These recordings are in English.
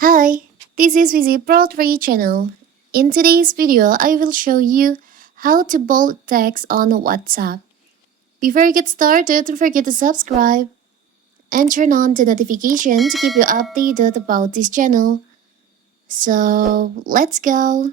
Hi, this is Vizi Pro 3 channel. In today's video, I will show you how to bold text on WhatsApp. Before you get started, don't forget to subscribe and turn on the notification to keep you updated about this channel. So, let's go!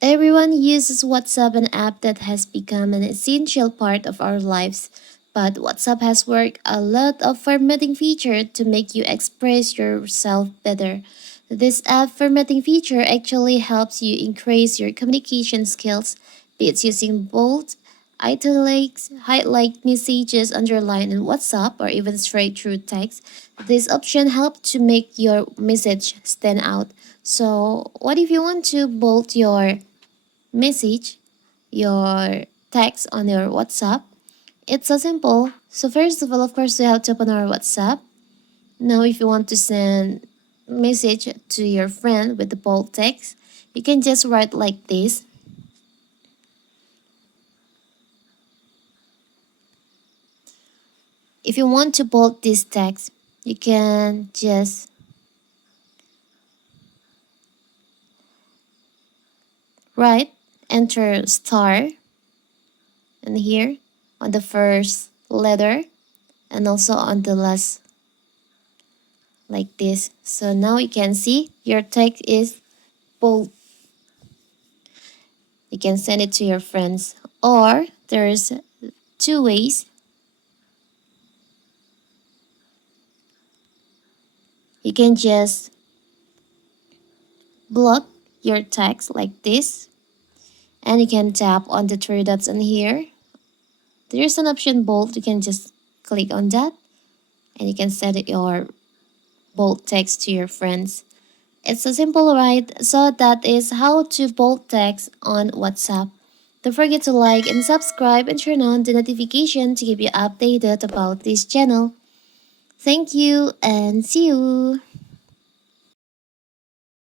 Everyone uses WhatsApp, an app that has become an essential part of our lives. But WhatsApp has worked a lot of formatting feature to make you express yourself better. This app formatting feature actually helps you increase your communication skills, be it using bold, italics, highlight messages, underline in WhatsApp, or even straight through text. This option helps to make your message stand out. So, what if you want to bold your message, your text on your WhatsApp? It's so simple. So first of all, of course, we have to open our WhatsApp. Now, if you want to send message to your friend with the bold text, you can just write like this. If you want to bold this text, you can just write, enter star, and here on the first letter and also on the last, like this. So now you can see your text is bold. You can send it to your friends, or there's two ways. You can just block your text like this, and you can tap on the three dots in here. There's an option bold. You can just click on that and you can send your bold text to your friends. It's so simple, right? So that is how to bold text on WhatsApp. Don't forget to like and subscribe and turn on the notification to keep you updated about this channel. Thank you and see you.